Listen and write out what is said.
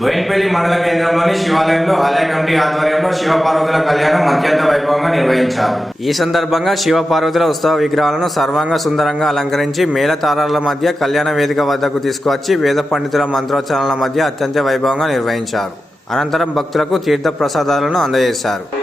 బోయినపల్లి మండల కేంద్రంలోని శివాలయంలో ఆలయ కమిటీ ఆధ్వర్యంలో శివపార్వతుల కళ్యాణం అత్యంత వైభవంగా నిర్వహించారు. ఈ సందర్భంగా శివపార్వతుల ఉత్సవ విగ్రహాలను సర్వాంగ సుందరంగా అలంకరించి మేళతాళాల మధ్య కళ్యాణ వేదిక వద్దకు తీసుకువచ్చి వేద పండితుల మంత్రోచ్చారణల మధ్య అత్యంత వైభవంగా నిర్వహించారు. అనంతరం భక్తులకు తీర్థ ప్రసాదాలను అందజేశారు.